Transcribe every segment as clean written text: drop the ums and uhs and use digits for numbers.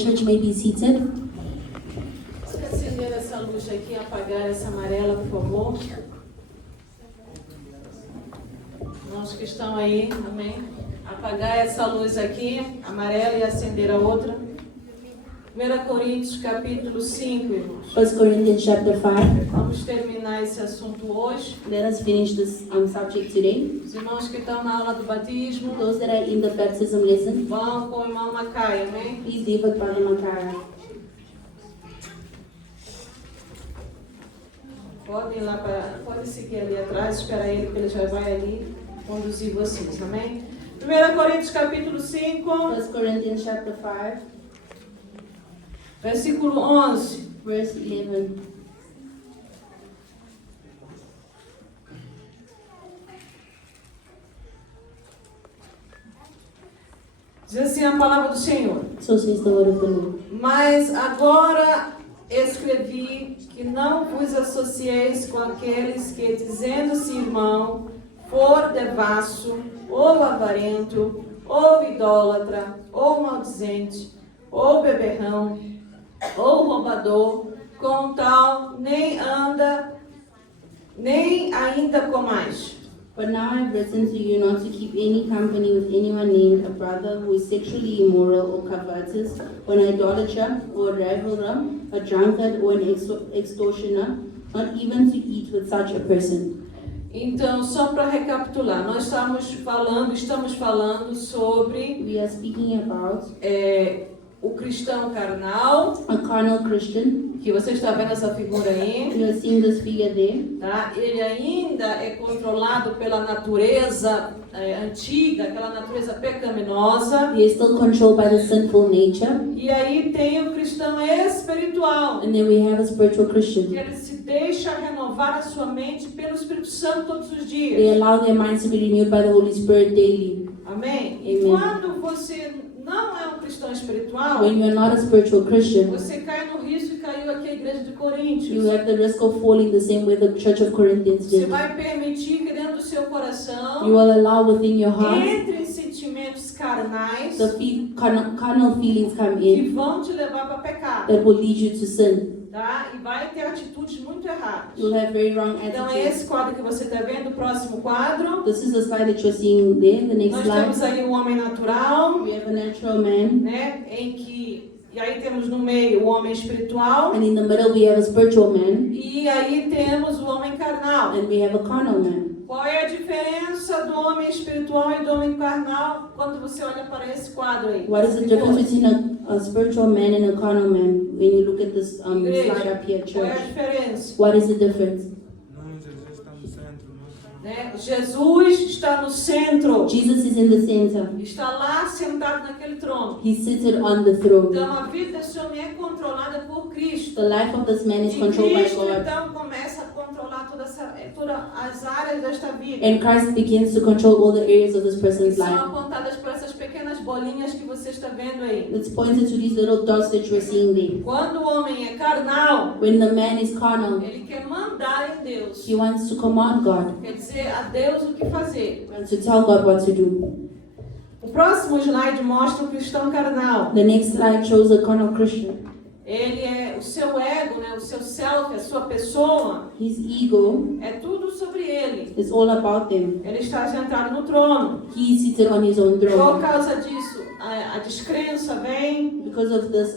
Church may be seated. Você acender essa luz aqui, apagar essa amarela, por favor. Irmãos que estão aí, amém? Apagar essa luz aqui, amarela, e acender a outra. 1 Coríntios capítulo 5, irmãos. 1 Corinthians chapter 5. Vamos terminar esse assunto hoje. Let us finish this subject today. Os irmãos que estão na aula do batismo, Those that are in the baptism lesson, vão com o irmão Macai, amém? please leave with Brother Makara. Podem ir lá podem seguir ali atrás, esperar ele, que ele já vai ali conduzir vocês, amém? 1 Coríntios capítulo 5, 1 Corinthians chapter 5, versículo 11. verse 11. Diz assim a palavra do Senhor. So says the word of the Lord. Mas agora escrevi que não vos associeis com aqueles que, dizendo-se irmão, for devasso, ou avarento, ou idólatra, ou maldizente, ou beberrão, ou roubador, com tal nem anda, nem ainda comais. But now I have written to you not to keep any company with anyone named a brother who is sexually immoral or covetous, or an idolater, or a reviler, a drunkard, or an extortioner, not even to eat with such a person. Então, só para recapitular, nós estamos falando sobre We are speaking about o cristão carnal, a carnal Christian. que você está vendo essa figura aí, We are seeing this figure there. tá? Ele ainda é controlado pela natureza antiga, aquela natureza pecaminosa. He is still controlled by the sinful nature. E aí tem o cristão espiritual, And then we have a spiritual que Christian. ele se deixa renovar a sua mente pelo Espírito Santo todos os They dias. allow their minds to be renewed by the Holy Spirit daily. Amém? E Amen. quando você não é um cristão espiritual, When you are not a spiritual Christian, você cai no risco que caiu aqui a igreja de you Coríntios. have the risk of falling the same way the Church of Corinthians Você did. vai permitir que dentro do seu You coração will allow within your heart entrem sentimentos carnais the carnal feelings come que in vão te levar para pecado, that will lead you to sin. tá? E vai ter atitudes muito erradas. You'll have very wrong Então é attitudes. esse quadro que você está vendo, o próximo quadro. This is the slide that you're seeing there, the next Nós temos slide. aí o homem natural, We have a natural man, né? E aí temos no meio o homem espiritual, and in the middle we have a spiritual man, e aí temos o homem carnal. and we have a carnal man. Qual é a diferença do homem espiritual e do homem carnal quando você olha para esse quadro aí? What is the difference between a spiritual man and a carnal man when you look at this slide Igreja, up here, qual é a church? diferença? What is the difference? Não, Jesus está no centro. Né? Jesus está no centro, Jesus is in the center. está lá sentado naquele trono. He's seated on the throne. Então a vida desse homem é controlada por Cristo. The life of this man is E controlled by Cristo God. então começa a controlar todas as áreas desta vida. And Christ begins to control all the areas of this Que person's são life. apontadas por essas pequenas bolinhas que você está vendo aí. It's pointed to these little dots that you're seeing there. Quando o homem é carnal, When the man is carnal, ele quer mandar em Deus. he wants to command God, Quer dizer a Deus o que fazer. wants to tell God what to do. O próximo slide mostra o cristão carnal. The next slide shows a carnal Christian. Ele é o seu ego, né? O seu self, a sua pessoa, His ego é tudo sobre ele. is all about them. Ele está sentado no trono. He is seated on his own Por throne. causa disso, a descrença vem, Because of this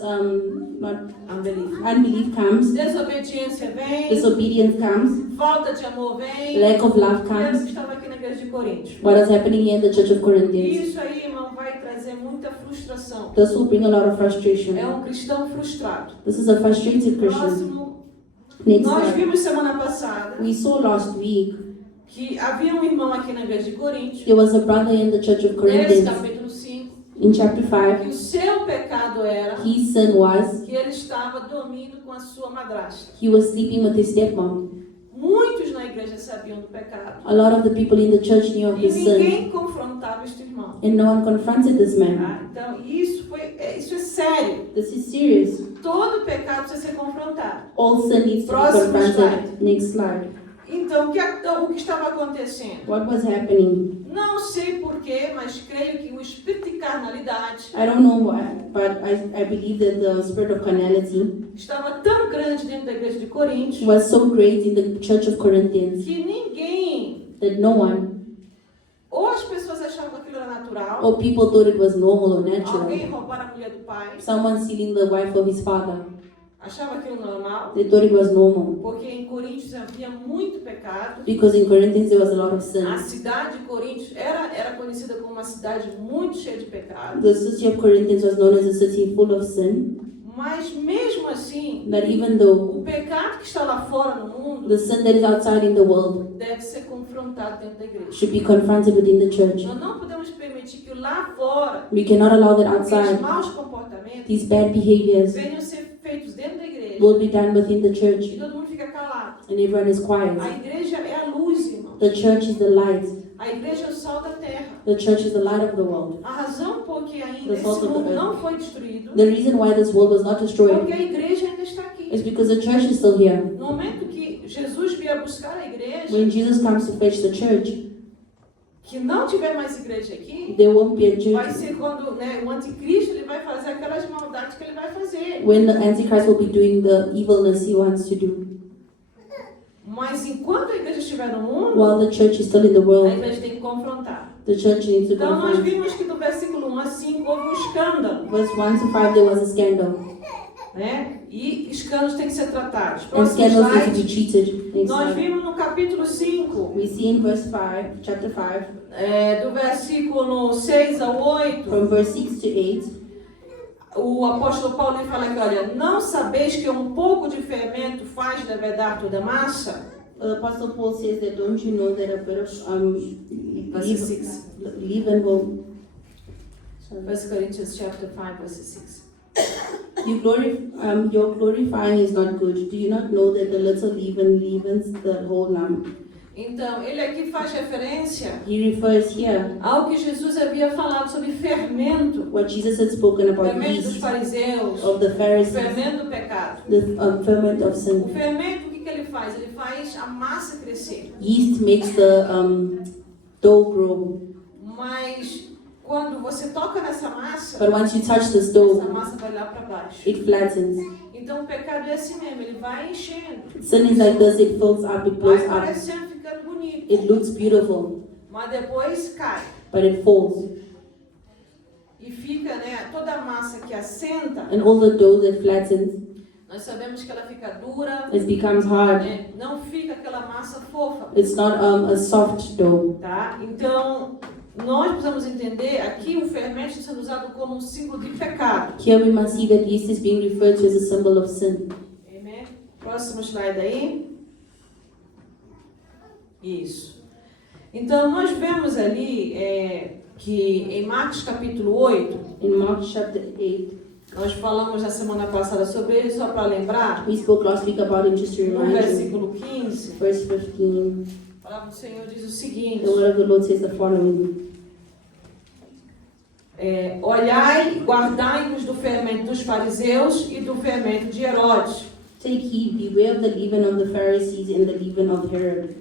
not unbelief. unbelief comes, Desobediência vem, disobedience comes, falta de amor vem. lack of love E isso comes. estava aqui na igreja de Coríntios. What is happening here in the Church of Corinthians? Isso aí, irmão, vai trazer muita frustração. This will bring a lot of frustration. É um cristão frustrado. This is a frustrated Christian. Próximo, Next nós slide. vimos semana passada We saw last week que havia um irmão aqui na igreja de Coríntios, there was a brother in the Church of nesse Corinthians capítulo 5, in chapter que 5. o seu pecado era His sin was que ele estava dormindo com a sua madrasta. he was sleeping with his stepmom. Muitos na igreja sabiam do pecado. A lot of the people in the church knew of E his sin, ninguém confrontava este irmão. and no one confronted this man. Tá? Então, isso é sério. This is serious. Todo pecado precisa ser confrontado. All sin needs to be Próximo confronted. slide. Next slide. Então, o que estava acontecendo? What was happening? Não sei porquê, mas creio que o espírito de carnalidade I don't know why, but I believe that the spirit of carnality estava tão grande dentro da igreja de Coríntios was so great in the church of Corinthians que ninguém, that no one, ou as pessoas achavam que aquilo era natural, or people thought it was normal or alguém natural. roubar a mulher do pai, Someone stealing the wife of his father. achava aquilo normal, They thought it was normal. porque em Coríntios havia muito pecado. Because in Corinthians there was a lot of sin. A cidade de Coríntios era conhecida como uma cidade muito cheia de pecado. The city of Corinthians was known as a city full of sin. Mas mesmo assim, But even though o pecado que está lá fora no mundo the sin that is outside in the world deve ser confrontado dentro da igreja. should be confronted within the church, Nós não podemos permitir que lá fora we cannot allow that aqueles outside maus comportamentos these bad behaviors venham ser feitos dentro da igreja will be done within the e church todo mundo fica calado. and everyone is A quiet. igreja é a luz, irmãos. The church is the light. A igreja é o sal da terra. The church is the light of the world. A razão por que ainda The esse salt of the mundo earth. não foi destruído The reason why this world was not é destroyed porque a igreja ainda está aqui. is because the church is still here. No momento que Jesus vier buscar a igreja, When Jesus comes to fetch the church, que não tiver mais igreja aqui, there won't be a vai church. ser quando o anticristo ele vai fazer aquelas maldades que ele vai fazer. When the Antichrist will be doing the evilness he wants to do. Mas enquanto a igreja estiver no mundo, While the church is still in the a world, igreja tem que confrontar. the church needs to Então nós confront. vimos que do versículo 1 a 5 houve um escândalo, Verse 1 to 5, there was a scandal. né? E escândalos têm que ser tratados. And Próximo scandals need to be slide. treated. Next Nós slide. vimos no capítulo 5, We see in verse 5, chapter 5, do versículo 6 ao 8, from verse 6 to 8, o apóstolo Paulo ele fala que, olha, não sabeis que um pouco de fermento faz levedar toda a massa? the Apostle Paul says that don't you know that a bit of Verse 6. leaven will... Sorry. 1 Corinthians chapter 5, verse 6. Your glorifying is not good. Do you not know that the little leaven leavens the whole lump? Então, ele aqui faz referência He refers here ao que Jesus havia falado sobre fermento. what Jesus had spoken about Fermento dos yeast fariseus, of the o Pharisees, fermento do pecado. the ferment of O sin. fermento, o que ele faz? Ele faz a massa crescer. Yeast makes the dough grow. Mas quando você toca nessa massa, But once you touch this essa dough, massa vai lá para baixo. it flattens. Então o pecado é assim mesmo, ele vai enchendo. Sin is like this, it fills up, it Vai blows up. parecendo, ficando bonito. It looks beautiful, Mas depois cai. but it falls. E fica, né, toda a massa que assenta, And all the dough that flattens, nós sabemos que ela fica dura, it becomes hard. né? Não fica aquela massa fofa, It's not a soft dough. tá? Então, nós precisamos entender, aqui o fermento está sendo usado como um símbolo de pecado. Here we must see that yeast is being referred to as a symbol of sin. Amém? Próximo slide aí. Isso. Então, nós vemos ali que em Marcos capítulo 8, In Mark chapter 8, nós falamos na semana passada sobre ele, só para lembrar, we spoke last week about it, just to no remind you. versículo 15, Verse 15, a palavra do Senhor diz o seguinte: the word of the Lord says the following. olhai, guardai-vos do fermento dos fariseus e do fermento de Herodes. Take heed, beware of the leaven of the Pharisees and the leaven of Herod.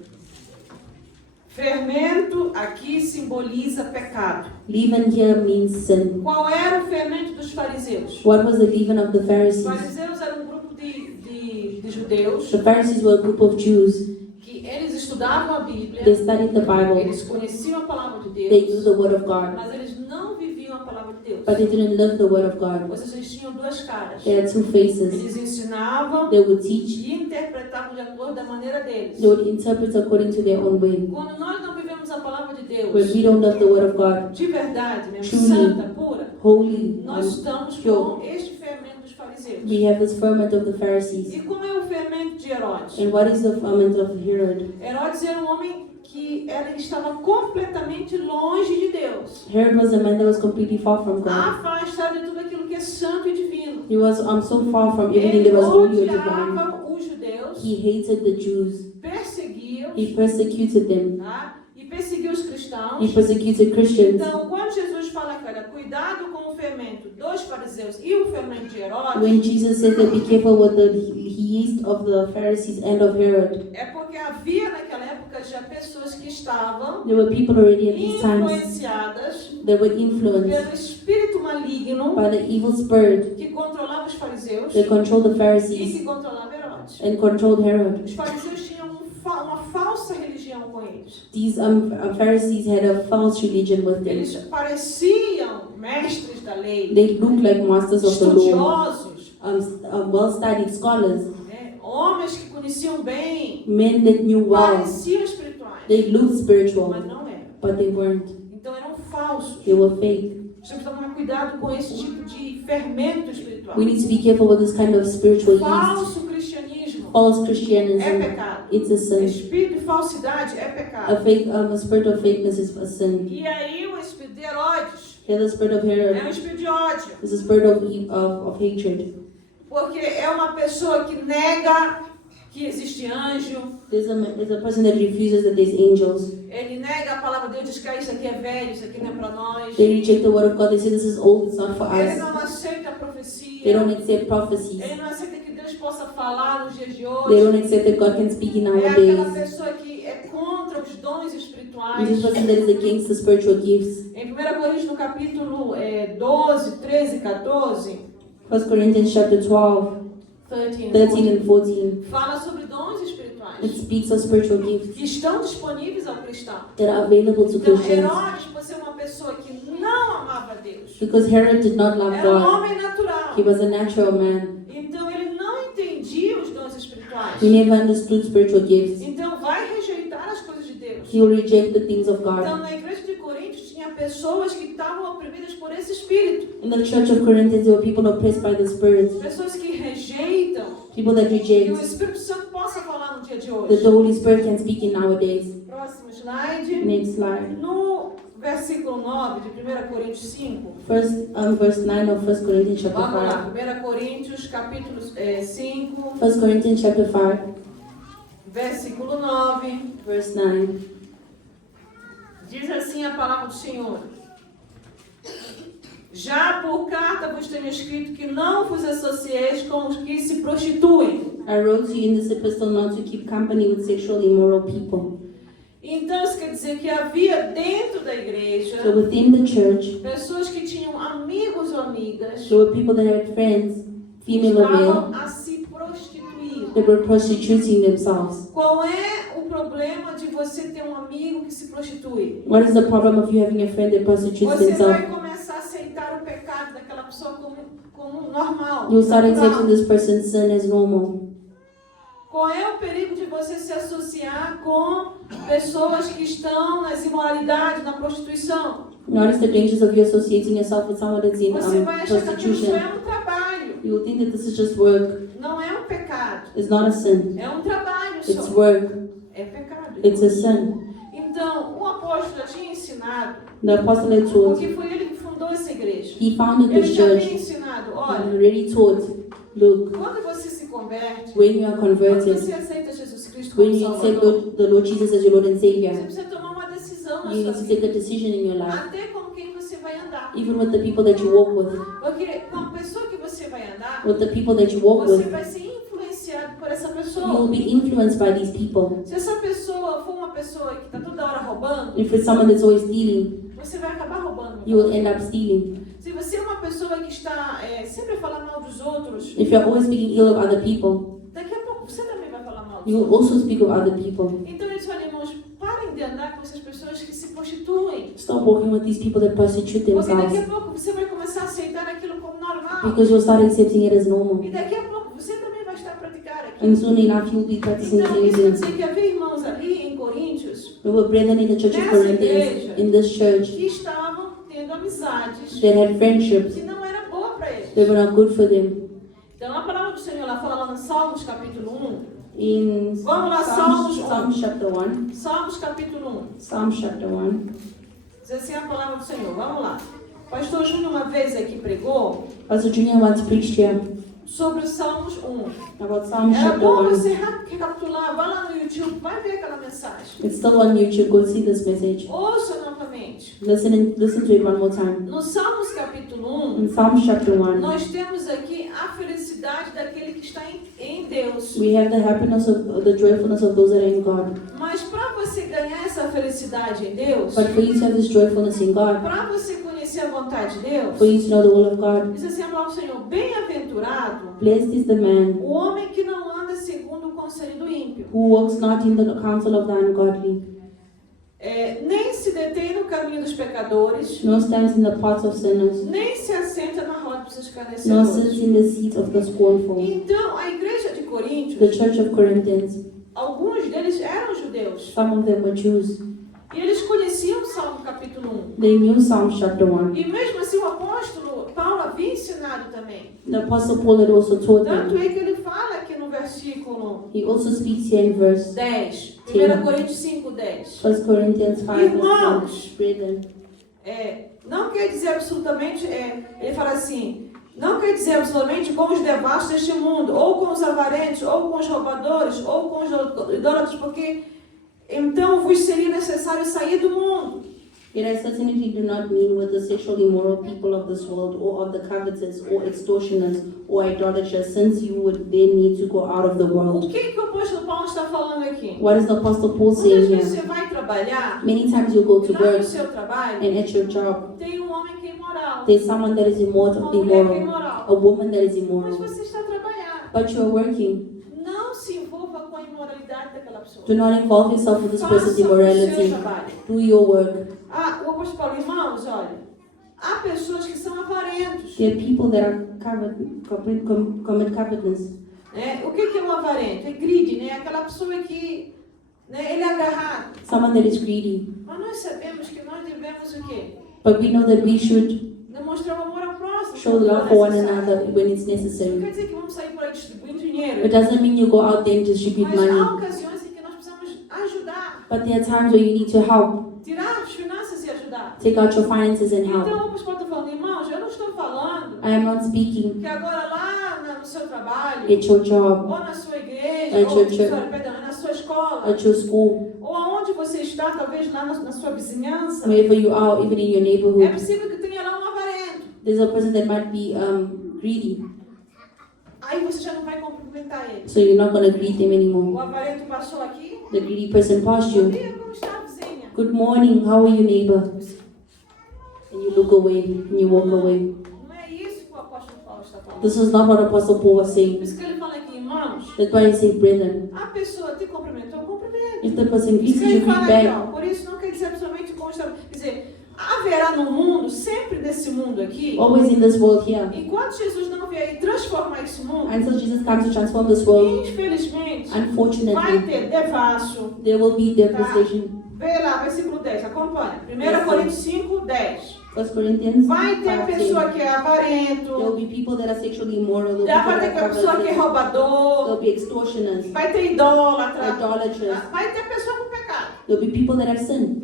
Fermento aqui simboliza pecado. Leaven here means sin. Qual era o fermento dos fariseus? What was the leaven of the Os Pharisees? fariseus eram um grupo de judeus The Pharisees were a group of Jews. que eles estudavam a Bíblia, They studied the Bible. eles conheciam a palavra de They knew Deus, the word of God. mas eles não viviam a palavra de Deus. But they didn't live the word of God. Ou seja, eles tinham duas caras. They had two faces. Eles ensinavam They would teach. e interpretavam de acordo da maneira deles. They would interpret according to their own way. Quando nós não vivemos a palavra de When Deus we don't love the word of God, de verdade, mesmo, Truly. santa, pura, holy, nós estamos pure, com este fermento dos fariseus. we have this ferment of the Pharisees. E como é o fermento de Herodes? And what is the ferment of Herod? Herodes era um homem que estava completamente longe de Deus, Herod was a man that was completely far from God. afastado de tudo aquilo que é santo e divino. He was so far from everything Ele that was holy or divine. odiava os judeus, He hated the Jews. perseguia-os, He persecuted them. tá? E perseguia os He cristãos. persecuted Christians. Então, quando Jesus fala que, olha, cuidado com o fermento dos fariseus e o fermento de Herodes, When Jesus said that be careful with the yeast of the Pharisees and of Herod, é porque havia naquela já pessoas que estavam There were people already at these times influenciadas that were influenced pelo espírito maligno by the evil spirit que controlava os fariseus that controlled the e Pharisees que controlava Herodes. and controlled Herod. Os fariseus tinham uma falsa religião com eles. These Pharisees had a false religion with them. Eles pareciam mestres da lei, They looked like masters of the law, estudiosos, well-studied scholars, né? Homens que conheciam bem, men that knew well. pareciam espirituais, They looked spiritual, mas não eram. but they weren't. Então eram falsos. They were fake. Nós temos que tomar cuidado com esse tipo de fermento espiritual. We need to be careful with this kind of spiritual yeast. Falso cristianismo False é Christianism, pecado. it's a sin. Espírito de falsidade é pecado. A spirit of fakeness is a sin. E aí o espírito de Herodes Here the spirit of é Herod um espírito de ódio. is a spirit of hatred. Porque é uma pessoa que nega que existe anjo. There's a person that refuses that there's angels. Ele nega a palavra de Deus, diz que isso aqui é velho, isso aqui não é para nós. They reject the word of God. They say this is old, it's not for Ele us. não aceita a profecia. They don't accept prophecies. Ele não aceita que Deus possa falar nos dias de They hoje. don't accept that God can speak in É aquela nowadays. pessoa que é contra os dons This espirituais. is a person that is against the spiritual gifts. Em 1 Coríntios, no capítulo 12, 13 e 14, 1 Corinthians chapter 12, 13 13 and 14. fala sobre dons It espirituais speaks of spiritual gifts que estão disponíveis ao cristão. that are available to Então, Christians. Herodes, por ser uma pessoa que não amava Deus, Because Herod did not love era um God. homem natural. He was a natural man. Então, ele não entendia os dons espirituais. He never understood spiritual gifts. Então, vai rejeitar as coisas de Deus. He will reject the things of Então, God. na igreja de Coríntios, tinha pessoas que estavam oprimidas por esse espírito. In the church of Corinthians, there were people oppressed by the Spirit. Pessoas que rejeitam People that que o reject Espírito Santo possa falar no dia de that hoje. the Holy Spirit can speak in nowadays. Próximo slide. Next slide. No versículo 9 de 1 Coríntios 5. Verse 9 of 1 Corinthians chapter Vamos lá, 5. 1 Coríntios capítulo 5, 1 Corinthians chapter 5, versículo 9. verse 9. Diz assim a palavra do Senhor. Já por carta vos tenho escrito que não vos associeis com os que se prostituem. I wrote to you in this epistle not to keep company with sexually immoral people. Então isso quer dizer que havia dentro da igreja So within the church, pessoas que tinham amigos ou amigas there were people that had friends, que female or male, estavam a se prostituir. that were prostituting themselves. Qual é o problema de você ter um amigo que se prostitui? What is the problem of you having a friend that prostitutes Você vai themselves? começar a aceitar o pecado daquela pessoa como normal. You start natural. accepting this person's sin as normal. Qual é o perigo de você se associar com pessoas que estão nas imoralidades, na prostituição? Notice the dangers of you associating yourself with someone that's in Você vai achar que aquilo só prostitution. é um trabalho. You will think that this is just work. Não é um pecado. It's not a sin. É um trabalho It's só. work. É pecado. It's a sin. Então, o apóstolo já tinha ensinado, The apostle had taught. porque foi ele que fundou essa igreja. He founded Ele this já havia church. ensinado, He olha, already taught. Look, quando você se converte, when you are quando converted, você aceita Jesus Cristo como when you accept Salvador, the Lord Jesus as your Lord and você Savior, precisa tomar uma decisão na you sua need to vida. take a decision in your life, Até com quem você vai andar. even with the people that you walk with. Porque com a pessoa que você vai andar, With the people that you walk você with, vai ser influenciado por essa you will pessoa. be influenced by these people. Se essa pessoa for uma pessoa que está toda hora roubando, If it's someone that's always stealing, você vai acabar roubando. you will end up stealing. Se você é uma pessoa que está sempre falando mal dos outros, If you're always speaking ill of other people, daqui a pouco você também vai falar mal dos you will outros. also speak of other people. Então, eles falam, irmãos, parem de andar com essas pessoas que se prostituem. Stop walking with these people that prostitute Porque daqui themselves, a pouco você vai começar a aceitar aquilo como normal. because you'll start accepting it as normal. E daqui a pouco você também vai estar a praticar And aquilo. soon enough, you'll be practicing the Então, same isso quer things. dizer que havia irmãos ali em Coríntios We were brethren in the church of Nessa Corinthians, igreja. in this church, que estavam tendo amizades that had friendships que não era boa para eles. that were not good for them. Então, a palavra do Senhor, ela fala lá no Salmos capítulo 1. In Vamos lá, Salmos 1. Psalms chapter 1. Salmos capítulo 1. Psalms chapter 1. Diz assim a palavra do Senhor. Vamos lá. Pastor Júnior uma vez aqui pregou Pastor Junior once preached here sobre o Salmos 1. about Psalms Era chapter bom 1. você recapitular, vai lá no YouTube, vai ver aquela mensagem. It's still on YouTube. Go see this message. Ouça novamente. Listen to it one more time. No Salmos capítulo 1, In Psalms chapter 1, nós temos aqui a felicidade daquele que está em Deus. we have the happiness of the joyfulness of those that are in God. Mas para você felicidade em Deus, But for you to have this joyfulness in God, para você conhecer a vontade de Deus, for you to know the will of God, diz assim a palavra do Senhor: bem-aventurado blessed is the man o homem que não anda segundo o conselho do ímpio, who walks not in the counsel of the ungodly, nem se detém no caminho dos pecadores, nor stands in the paths of sinners, nem se assenta na roda dos nor escarnecedores. sits in the seat of the scornful. Então, a igreja de The Coríntios, church of Corinthians, alguns deles eram judeus, some of them were Jews. e eles conheciam o Salmo capítulo 1. They knew Psalms chapter 1. E mesmo assim o apóstolo Paulo havia ensinado também. The Apostle Paul had also taught Tanto them. é que ele fala aqui no versículo He also speaks here in verse 10, Sim. 1 Coríntios 5, 10. 1 Corinthians 5, Irmãos, verse 10. Brethren, Não quer dizer absolutamente, ele fala assim, não quer dizer absolutamente com os devassos deste mundo, ou com os avarentos, ou com os roubadores, ou com os idólatras, porque então vos seria necessário sair do mundo. yet I certainly do not mean with the sexually immoral people of this world, or of the covetous, or extortioners, or idolaters, since you would then need to go out of the O world. que o apóstolo Paulo está falando aqui? What is the Apostle Paul Muitas saying vezes here? você vai trabalhar, Many times you go e to lá no work, seu trabalho and at your job, tem um homem que é imoral, there's someone that is uma mulher que é immoral, imoral. a woman that is Mas immoral, você está a trabalhar. but you are working. Não se envolva com a imoralidade daquela pessoa. Do not involve yourself with this person's Faça o seu immorality. trabalho. Do your work. O apóstolo Paulo, irmãos, olha, há pessoas que são avarentos. There are people that are commit covetousness. O que é um avarento? É greedy, né? Aquela pessoa que, né, ele é agarrado. Someone that is greedy. Mas nós sabemos que nós devemos o quê? But we know that we should Demonstrar o amor ao próximo. show quando love for for one necessário. another when it's Não necessary. quer dizer que vamos sair por aí distribuindo dinheiro. It doesn't mean you go out there and distribute Mas há money. ocasiões em que nós precisamos ajudar. But there are times where you need to help. Tirar as finanças e ajudar. Take out your finances and Então, help. o apóstolo está falando, irmãos, eu não estou falando I am not speaking que agora lá no seu trabalho, at your job, ou na sua igreja, At ou your church. na sua escola, at your school, ou aonde você está, talvez lá na sua vizinhança, wherever you are, even in your é neighborhood. possível que tenha lá um avarento. There's a person that might be greedy, Aí você já não vai cumprimentar ele. so you're not going to greet them O anymore. avarento passou aqui, The greedy person passed bom you. dia, como está a vizinha? Good morning, how are you, neighbor? And you look away and you walk away. Não é isso que o apóstolo Paulo está falando. This is not what Apostle Paul was Por saying. isso que ele fala aqui, irmãos, That's why I say, brethren, a pessoa te cumprimentou, cumprimenta. if the person greets Isso you, que you ele fala greet aqui, back. ó. Por isso não quer dizer absolutamente como está. Quer dizer, haverá no mundo, sempre nesse mundo aqui, Always in this world here. enquanto Jesus não vier e transformar esse mundo, Until Jesus comes to transform this world, infelizmente, vai unfortunately, ter devasso. there will be devastation. Vê lá, versículo 10, acompanha. 1 Yes, Coríntios 5, 10. 1 Corinthians Vai ter 5:10. pessoa que é There will avarento, be people that are sexually immoral. There will vai be ter people that pessoa que é are covetous. roubador, There will be extortioners, vai ter idólatra, idolaters. vai ter pessoa com pecado. There will be people that have sinned.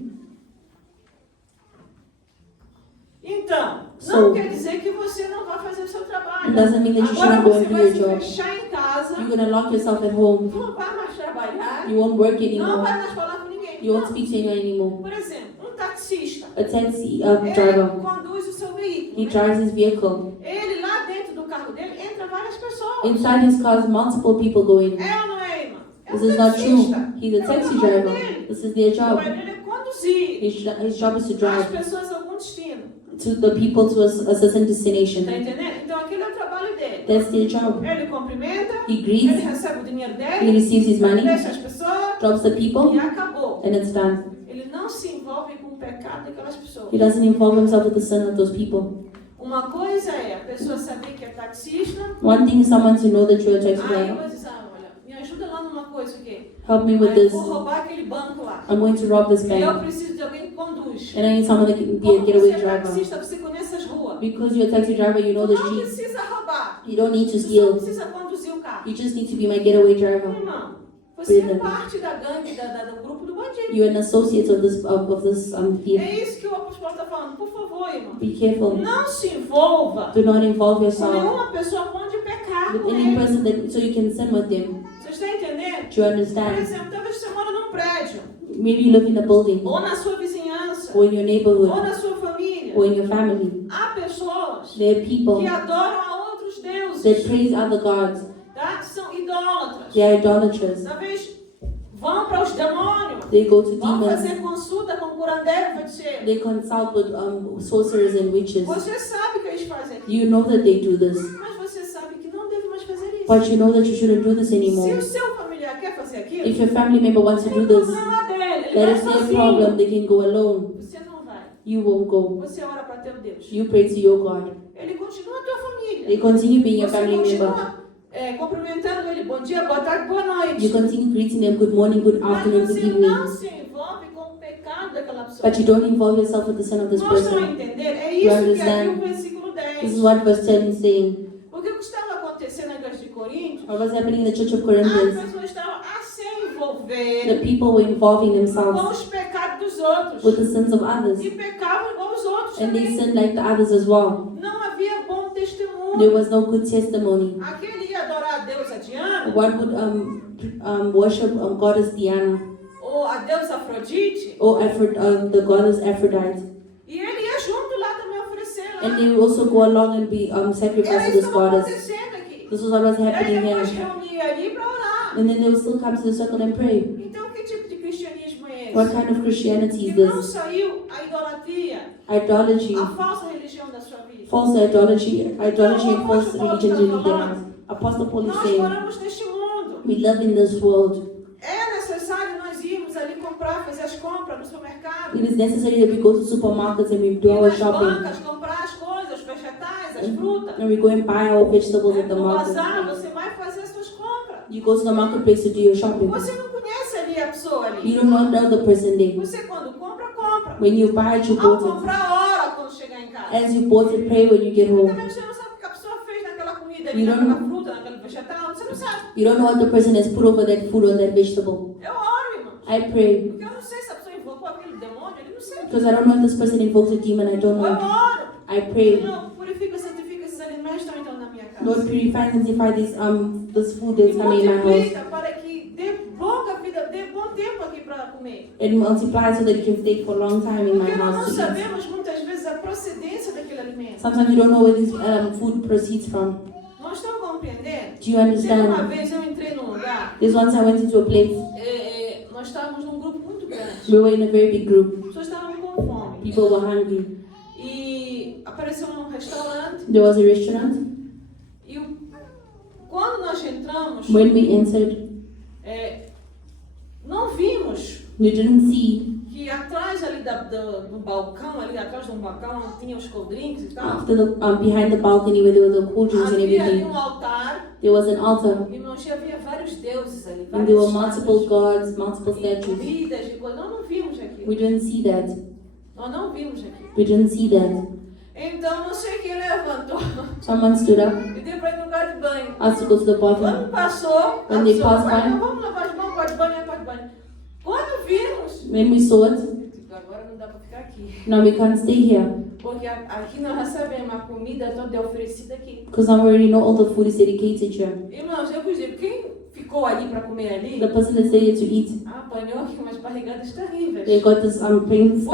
Então, So, não quer dizer que você não vai fazer o seu trabalho. It doesn't mean that you Agora shouldn't go você and do vai your se job. fechar em casa, You're going to lock yourself at home. não vai mais trabalhar, You won't work não anymore. vai mais falar com ninguém. You won't Não. speak to anyone anymore. Por exemplo, um taxista, A taxi ele driver, conduz o seu veículo. he né? drives his vehicle. Ele lá dentro do carro dele entra várias pessoas. Inside his car, multiple people go in. É ou não é, irmã? É This um is not true. taxista. He's a É o taxi trabalho driver. dele. This is their O job. trabalho dele é conduzir His job is to as drive pessoas a algum destino. to the people to a certain Tá destination. entendendo? Então aquele é o trabalho dele. That's their job. Ele cumprimenta, He ele greets, recebe o dinheiro he dele, receives his money, deixa as pessoas drops the people, e acabou. and it's done. Ele não se envolve com o pecado daquelas pessoas. He doesn't involve himself with the sin of those people. Uma coisa é a pessoa saber que é taxista, One thing is someone to know that you're a taxi aí driver. vai dizer, olha, me ajuda lá numa coisa o quê? Help me with Eu this. vou roubar aquele banco lá. I'm going to rob this E eu bank. preciso de alguém que conduz. And I need someone that can be a Como você getaway é driver. taxista, você conhece as ruas. Because you're a taxi driver, you know the Não streets. precisa roubar. You don't need to Você só steal. precisa conduzir o carro. You just need to be my getaway driver. Irmão, você é Brilliant. parte da gangue, do grupo do bandido. You're an associate of this thief. É isso que o apóstolo está falando. Por favor, irmão. Be careful. Não se envolva Do not involve com yourself nenhuma pessoa pode pecar with com any ele. person that so you can sin with them. Você está entendendo? Do you Por understand? exemplo, talvez você mora num prédio, Maybe you live in a building, ou na sua vizinhança, or in your ou neighborhood, na sua família. or in your family. Há pessoas There are people que adoram a outros that deuses, praise other gods. tá? São idólatras. They are idolaters. Talvez vão para os demônios, They go to vão demons. fazer consulta com They consult with sorcerers and witches. Você sabe que eles fazem aquilo. You know that they do this, Mas você sabe que não deve mais fazer isso. but you know that you shouldn't do this Se anymore. o seu familiar quer fazer aquilo, If your family member wants to é do o this, problema dele. Ele that vai is their sozinho. problem. They can go alone. Você não vai. You won't go. Você ora para teu Deus. You pray to your God. Ele continua a tua família. They continue being your Você family member. continua cumprimentando ele. Bom dia, boa tarde, boa noite. You continue greeting them good morning, good Mas afternoon, good você não evening. se envolve com o pecado daquela pessoa. But you don't involve yourself with the sin of this Nós estamos a person. entender? É isso que aqui understand? o versículo This 10. is what verse 10 is saying. Porque o que estava acontecendo na igreja de Corinto, What was happening in the church of as Corinthians? pessoas estavam a se The envolver people were involving com themselves os pecados dos outros. with the sins of others. E pecavam igual os outros And they também. sinned like the others as well. Não havia bom There testemunho. was no good testimony. Aquele ia adorar a deusa Diana, One would worship goddess Diana ou a deusa Afrodite, or the goddess Aphrodite. e ele ia junto lá também oferecer lá. And they would also go along and be Era sacrificed to isso que this estava goddess. acontecendo aqui. This was what was E aí happening depois here. reunia ali para orar. And then they would still come to the circle and pray. Então que tipo de cristianismo é What esse? kind of Christianity Que is não this? saiu a idolatria, Idolatry, a falsa religião da sua vida. false idolatry and false religions in their lives. Apostle Paul is Nós saying, moramos neste mundo. we live in this world. É necessário nós irmos ali comprar, fazer as compras no supermercado. It is necessary that we go to supermarkets and we do Ir our nas shopping. bancas, comprar as coisas, os vegetais, as frutas. And we go and buy our vegetables at the No bazar, market. você vai fazer as suas compras. You go to the marketplace to do your shopping. Você não conhece ali a pessoa ali. You do not know the person there. Você quando compra, compra. When you buy it, you Ao bought it. comprar, ora quando chegar em casa. As you bought it, pray when you get home. Também você não sabe o que a pessoa fez naquela comida ali, You don't naquela fruta, naquele vegetal. Você não sabe. You don't know what the person has put over that food or that vegetable. Eu oro, irmão. I pray. Porque eu não sei se a pessoa invocou aquele demônio, ele não sei. Because I don't know if this person invoked a demon, I don't Eu know. oro. I pray. Senhor, purifica, santifica esses alimentos que estão entrando na minha casa. Lord, purify and sanctify this food E that's coming in my house. multiplica para que dê longa vida, dê bom tempo aqui para comer. And multiply so that it can stay for a long time in my Porque nós não house to eat. sabemos muitas vezes a procedência daquele alimento. Sometimes you don't know where this food proceeds from. Não estão compreendendo? Do you Teve uma understand? vez eu entrei num lugar, This once I went into a place. nós estávamos num grupo muito grande. We were in a very big group. As pessoas estavam com fome. People were hungry. E apareceu um restaurante. There was a restaurant. E quando nós entramos, When we entered, não vimos we didn't see que atrás ali do balcão, ali atrás de um balcão, tinha os cold drinks e tal. after behind the balcony where there was the cool drinks and Havia ali everything. altar. There was an altar. Irmãos, e havia vários deuses ali, And there were várias multiple estátuas, gods, multiple e statues. comidas e coisas. Nós não vimos aquilo. We didn't see that. Nós não vimos aquilo. We didn't see that. Então, não sei quem levantou Someone stood up, e deu para ir no lugar de banho. asked to go to the bathroom. Quando passou, a When they pessoa, passed by. vamos lavar as mãos, quarto de banho, quarto de banho. Quando vimos, When we saw it, agora não dá para ficar aqui. now we can't stay here. Porque aqui nós recebemos a comida toda oferecida aqui. Because now we already know all the food is dedicated here. Irmãos, eu vos digo, quem ficou ali para comer ali, The person that stayed here to eat, apanhou aqui umas barrigadas terríveis. they got this stomach pains.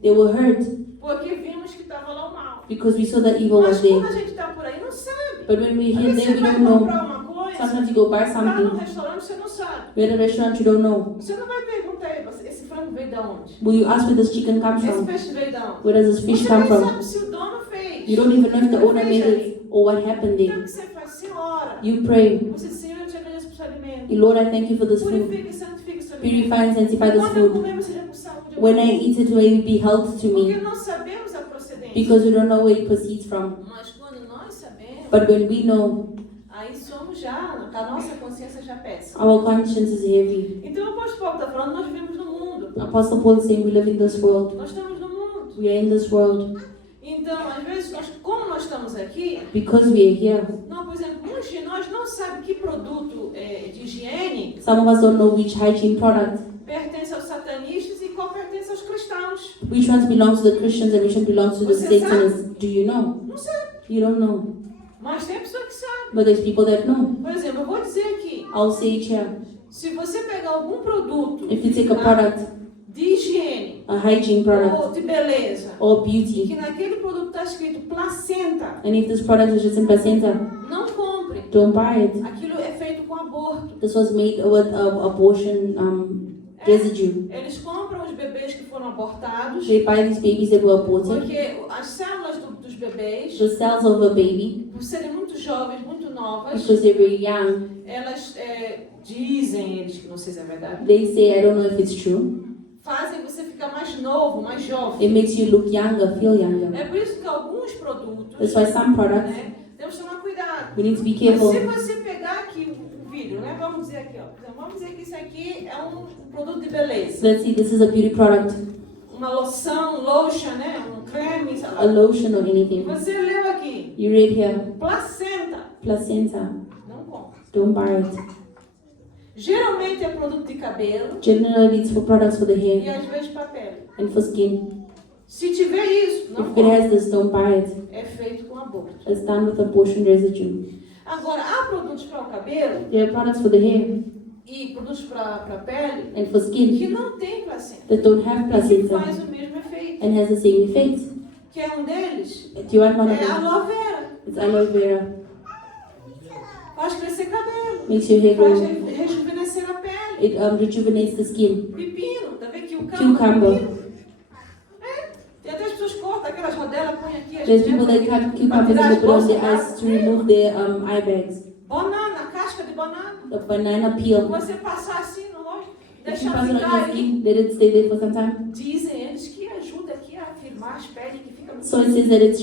They were hurt Porque vimos que estava lá o mal. because we saw that evil Mas was there. quando a gente está por aí, não sabe. But when we're Às here, vezes there você we vai don't know. comprar uma coisa, Sometimes you go buy está num something. restaurante, você não sabe. We're at a restaurant, you don't know. Você não vai perguntar aí, esse frango veio da onde? Will you ask where this chicken comes Esse from? peixe veio da onde? Where does this fish Você come nem from? sabe se o dono fez. You don't even know if the owner made Fez it or what happened Então o there. que você faz? Você ora. You pray, Você diz, Senhor, eu te agradeço por esse alimento. Lord, I thank you for this food. Purifica e santifica esse alimento. Purify and sanctify this Quando eu food. comer, seja com saúde. When I eat it, may it be health to Porque me. não sabemos a procedência. Because we don't know where it proceeds from. Mas quando nós sabemos, But when we know, aí somos já, a nossa consciência já pesa. our conscience is heavy. Então o apóstolo Paulo está falando, nós vivemos no mundo. Apostle Paul is saying we live in this world. Nós estamos no mundo. We are in this world. Então, às vezes, como nós estamos aqui, Because we are here. não, por exemplo, muitos de nós não sabem que produto de higiene Some of us don't know which hygiene product, pertence aos satanistas e qual pertence aos cristãos. which ones belong to the Christians and which one belongs to the Você Satanists. Do you know? Não sabe. You don't know. Mas tem pessoa que sabe. But there's people that know. Por exemplo, eu vou dizer aqui, I'll say it here. se você pegar algum produto If you take a product, de higiene a hygiene product ou de beleza, or que beauty, naquele produto está escrito placenta, and if this product is just in placenta, não compre. don't buy it. Aquilo é feito com aborto. This was made with abortion residue. Eles compram os bebês que foram abortados, They buy these babies that were aborted. porque as células dos bebês, The cells of a baby, por serem muito jovens, muito novas, because they're very young, elas dizem eles, que não sei se é verdade, they say, I don't know if it's true, fazem você ficar mais novo, mais jovem. it makes you look younger, feel younger. É por isso que alguns produtos, That's why some products, né, temos que tomar cuidado. we need to be Mas careful. se você pegar aqui o vidro, né, vamos dizer aqui, ó, por exemplo, vamos dizer que isso aqui é um produto de beleza. Let's see, this is a beauty product, Uma loção, lotion, né, um creme, sei a lá. lotion or anything. Você leu aqui, You read here, placenta, placenta, não compra. don't buy it. Geralmente é produto de cabelo Generally, it's for products for the e hair às vezes para pele. and for skin. Se tiver isso, não If it compra. has this, don't buy it. É feito com aborto. It's done with abortion residue. Agora, há produtos para o cabelo There are products for the hair e produtos para pele and for skin que não tem placenta. that don't have Que placenta faz o mesmo efeito. and has the same effect. Que é um deles, Do you want one of é them? aloe vera. It's aloe vera. Faz crescer cabelo. Makes your hair Faz grow. rejuvenescer a pele. It rejuvenates the skin. Pepino, tá vendo que o Cucumber. pepino. Tem até as pessoas que cortam aquelas rodelas, põem aqui. There's people that cut cucumbers and they put on their eyes to remove their eye bags. Banana, casca de banana. The banana peel. Você passar assim no rosto, If you deixar pass it on ficar your ali. skin, let it stay there for some time. Dizem eles que ajuda aqui a firmar as peles que ficam So it says that it's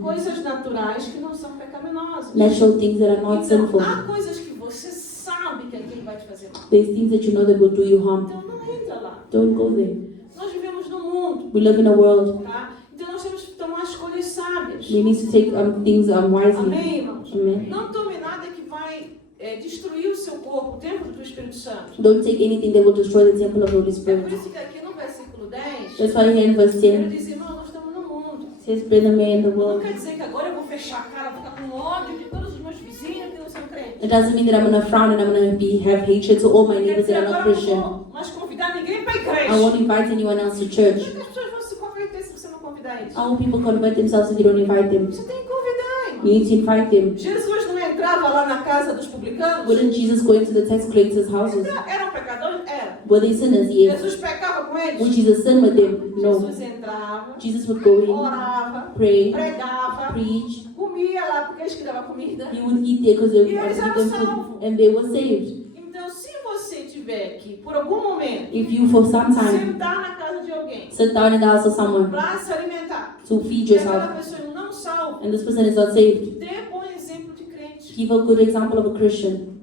coisas naturais que não são pecaminosas. natural things that are not Então, sinful. há coisas que você sabe que aquilo vai te fazer mal. There's things that you know that will do you harm. Então não entra lá. Don't go there. Nós vivemos no mundo, We live in a world. tá? Então nós temos que tomar escolhas sábias. We need to take things wisely. Amém, irmãos? Amen. Não tome nada que vai destruir o seu corpo, o templo do Espírito Santo. Don't take anything that will destroy the temple of the Holy É por Spirit. isso que aqui no versículo 10, That's why here in verse ele 10 diz, irmão, nós estamos no mundo. it says, Brethren, may in the Não world. quer dizer que agora eu vou fechar a cara, ficar com ódio de todos os meus vizinhos que não são crentes. It doesn't mean that I'm going to frown and I'm going to have hatred to all my Quer neighbors dizer, that are not agora eu Christian. não vou mais convidar ninguém para a I igreja. won't invite anyone else to church. Como é que as pessoas vão se converter se você não convidar eles? How will people convert themselves if you don't invite them? Você tem que convidar, irmão. You need to invite them. Jesus não entrava lá na casa dos publicanos? Wouldn't Jesus go into the tax collectors' houses? Eram pecadores? Era. Were they sinners? Yes. Jesus pecava com eles? Would Jesus sin with them? No. Jesus entrava, Jesus would go in, orava, pray, pregava, preach. comia lá porque eles que davam comida. He would eat there because they E eles eram them salvos. food, and they were saved. Então, se você tiver que, por algum momento, If you, for some time, sentar na casa de alguém sit down in the house of someone para se alimentar, to feed e aquela yourself, pessoa não salva, and this person is not saved, dê bom exemplo de crente. give a good example of a Christian.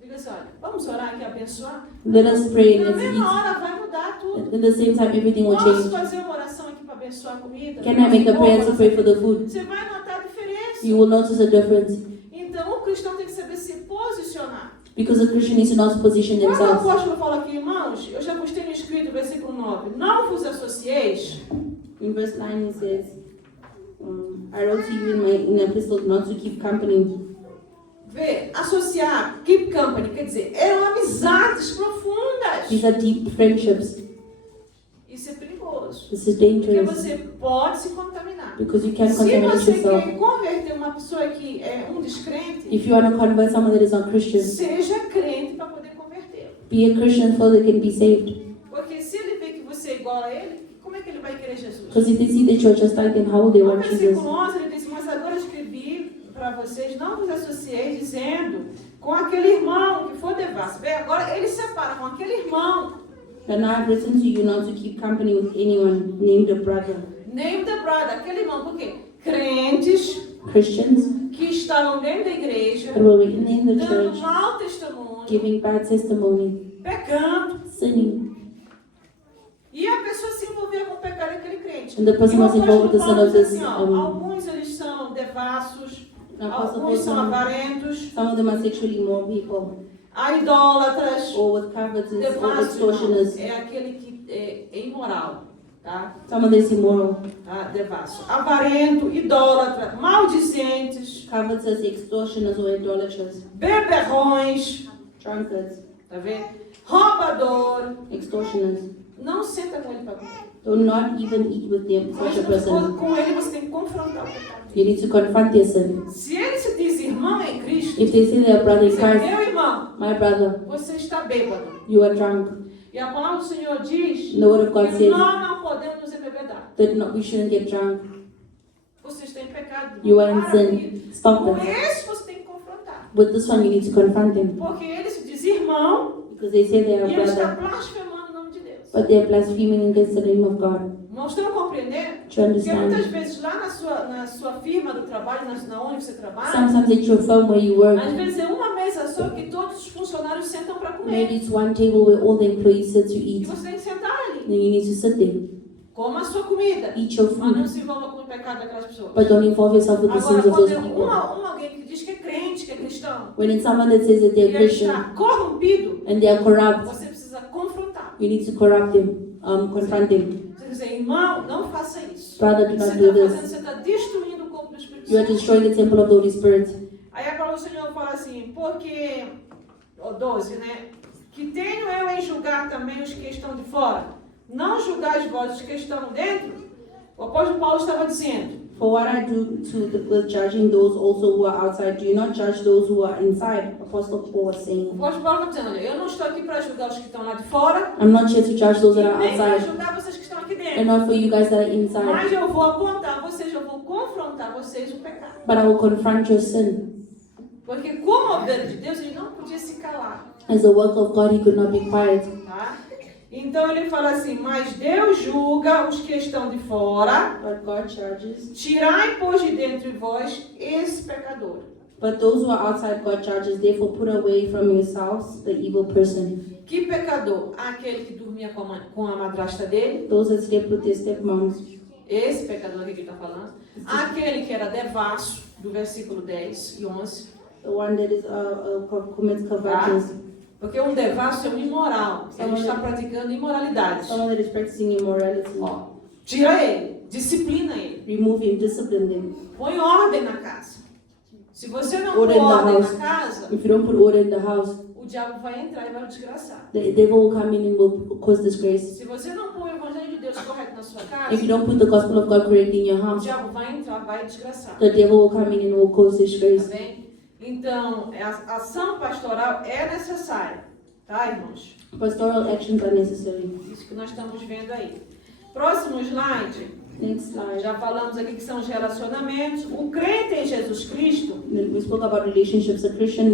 Diga assim, olha, vamos orar aqui, abençoar? Let us pray and Na let's mesma eat. hora vai mudar tudo. At the same time, everything will Posso change. fazer uma oração aqui para abençoar a comida? Can I make a prayer to pray for the food? Você vai notar a diferença. You will notice a difference. Então, o cristão tem que saber se posicionar. Because a Christian needs to know how to position Quando o themselves. apóstolo fala aqui, irmãos, eu já postei no escrito, versículo 9, não vos associeis. In verse 9 it says, I wrote to you in an epistle not to keep company. Vê, associar, keep company, quer dizer, eram amizades profundas. These are deep friendships. Isso é perigoso. This is Porque dangerous você pode se contaminar. because you can Se contaminate você yourself. quer converter uma pessoa que é um descrente, If you want to convert someone that is not Christian, seja crente para poder converter. be a Christian so they can be saved. Porque se ele vê que você é igual a ele, como é que ele vai querer Jesus? Because if they see that you're just like them, how will they No want Jesus? versículo 11 ele diz, mas agora escrevi para vocês, não vos associeis dizendo com aquele irmão que for devasso. Bem, agora ele separa com aquele irmão, But now I've written to you not to keep company with anyone named a brother. name the brother, aquele irmão, por quê? Crentes Christians que estavam dentro da igreja, that were written in the dando church, mau testemunho, giving bad testimony, pecando, sinning. e a pessoa se envolveu com o pecado daquele crente. And the person E o was involved with the apóstolo sin Paulo of diz this. assim, ó, alguns eles são devassos, Apostle Paul alguns são said, avarentos, some of them are sexually immoral people, idólatras. or with covetous, or Devasso, extortioners. irmão, é aquele que é imoral, tá? Someone that's immoral, Tá? Devasso. Avarento, idólatra, maldizentes, covetous, extortioners, or idolaters, beberrões, drunkards, tá vendo? Roubador. extortioners. Não senta com ele para comer. Do not even eat with them, such a person. Com ele você tem que confrontar o pecado You dele. need to confront their sin. Se ele se diz irmão em Cristo, If they say they're brother in você, Christ, meu irmão, my brother, você está bêbado. you are drunk. E a palavra do Senhor diz The word of God que says nós não podemos nos embebedar. that we shouldn't get drunk. Vocês têm pecado. You are in Para, sin. querido. Stop Com it. esse você tem que confrontar. With this one, you need to confront them Porque ele se diz irmão because they say they are e ele está brother, blasfemando o nome de Deus. but they are blaspheming against the name of God. Não estão compreendendo? Do you Porque muitas understand? vezes lá na sua firma do trabalho, na onde você trabalha, Sometimes at your firm where you work, às vezes é uma mesa só que todos os funcionários sentam para comer. maybe it's one table where all the employees sit to E eat. você tem que sentar ali. Then you need to sit there, Coma a sua comida. eat your Mas não food, se envolva com o pecado daquelas pessoas. but don't involve yourself with the Agora, sins of quando those é people. alguém que diz que é crente, que é cristão, When it's someone that says that e they're ele Christian está corrompido, and they are corrupt, você precisa confrontar. you need to corrupt them, confront them. Você dizer, irmão, não faça isso. Brother, do Você not está do fazendo, this. você está destruindo o corpo do Espírito You are Santo. destroying the temple of the Holy Spirit. Aí a palavra do Senhor fala assim, porque, 12, né? Que tenho eu em julgar também os que estão de fora. Não julgais vós os que estão dentro. O apóstolo Paulo estava dizendo, For what I do with judging those also who are outside, do you not judge those who are inside? Apostle Paul was o saying, apóstolo Paulo está dizendo, olha, eu não estou aqui para julgar os que estão lá de fora, I'm not here to judge those e that are nem para outside, julgar vocês que estão aqui and dentro. not for you guys that are inside, Mas eu vou apontar vocês, eu vou confrontar vocês o pecado. but I will confront your sin. Porque como ovelha de Deus, ele não podia se calar. As a work of God, he could not be quiet. Tá? Então ele fala assim, mas Deus julga os que estão de fora, But God judges. tirai, pois, de dentro de vós esse pecador. But those who are outside, God judges. Therefore, put away from yourselves the evil person. Que pecador? Aquele que dormia com a madrasta dele, Those that slept with their stepmoms. esse pecador aqui que está falando. Aquele que era devasso, do versículo 10 e 11. The one that is commits covetous. Porque um devasso é um imoral. Ele está praticando imoralidade. Someone that is practicing immorality. Tira ele, disciplina ele. Remove him, discipline them. Põe ordem na casa. Se você não Order pôr in the ordem house. na casa, If you don't put order in the house, o diabo vai entrar e vai o desgraçar. the devil will come in and will cause disgrace. Se você não põe o evangelho de Deus correto na sua casa, If you don't put the gospel of God correctly in your o house, diabo vai entrar, vai desgraçar. the devil will come in and will cause Tá disgrace. bem? Então, a ação pastoral é necessária. Tá, irmãos? Pastoral actions are necessary. Isso que nós estamos vendo aí. Próximo slide. Next slide. Já falamos aqui que são os relacionamentos. O crente em Jesus Cristo, Then we spoke about relationships. A Christian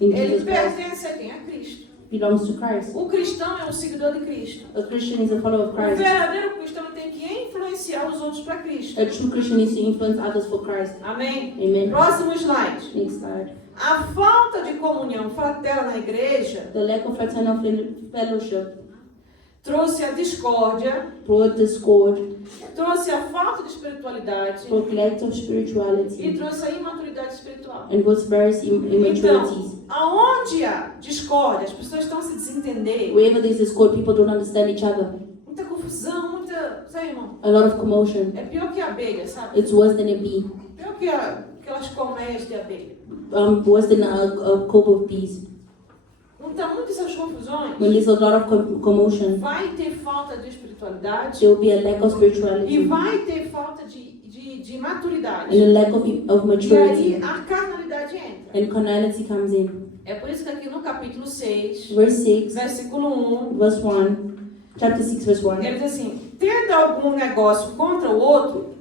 in ele Jesus Christ pertence a quem? A Cristo. belongs to Christ. O cristão é um seguidor de Cristo. A Christian is a follower of O Christ. verdadeiro cristão tem que influenciar os outros para Cristo. A true Christian needs to influence others for Christ. Amém? Amen. Próximo slide. Next slide. A falta de comunhão fraterna na igreja The lack of fraternal fellowship trouxe a discórdia, brought discord, trouxe a falta de espiritualidade brought lack of e spirituality, trouxe a imaturidade espiritual. and brought various immaturities. Então, aonde há discórdia, as pessoas estão se desentendendo, Wherever there's discord, people don't understand each other. muita confusão, muita... Sabe, irmão? A lot of commotion. É pior que a abelha, sabe? It's worse than a bee. Pior que aquelas colmeias de abelha. Worse than a cope of bees. Não está muitas essas confusões. When there's a lot of commotion, Vai ter falta de espiritualidade there will be a lack of e spirituality vai ter falta de maturidade. and a lack of E maturity, aí a carnalidade entra. and carnality comes in. É por isso que aqui no capítulo 6, Verse 6, versículo 1, verse 1, chapter 6, verse 1. ele diz assim: tendo algum negócio contra o outro,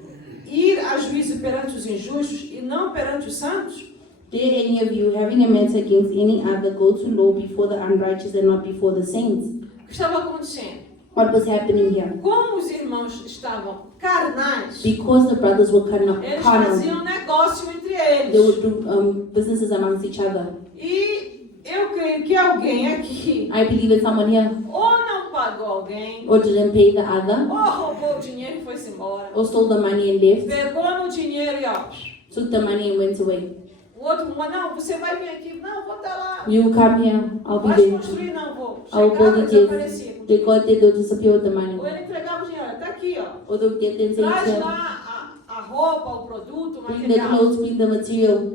ir a juízo perante os injustos e não perante os santos? Dare any of you, having a matter against any other, go to law before the unrighteous and not before the saints? O que estava acontecendo? What was happening here? Como os irmãos estavam carnais, Because the brothers were eles carnal, faziam negócio entre they eles. would do businesses amongst each other. E eu creio que alguém aqui I believe that someone here ou não pagou alguém, or didn't pay the other, ou roubou o dinheiro e foi-se embora. or stole the money and left, Pegou no dinheiro e ó. took the money and went away. O outro, não, você vai vir aqui. Não, vou estar lá. You come here, I'll be Vai there. construir, não vou. I'll Chegava build e it desaparecia. here. They got there, they'll disappear with the money. Ou ele entregava o dinheiro. Tá aqui, ó. Or they'll get there and say, Traz "Here, lá a roupa, o produto, o bring the material. clothes, bring the material.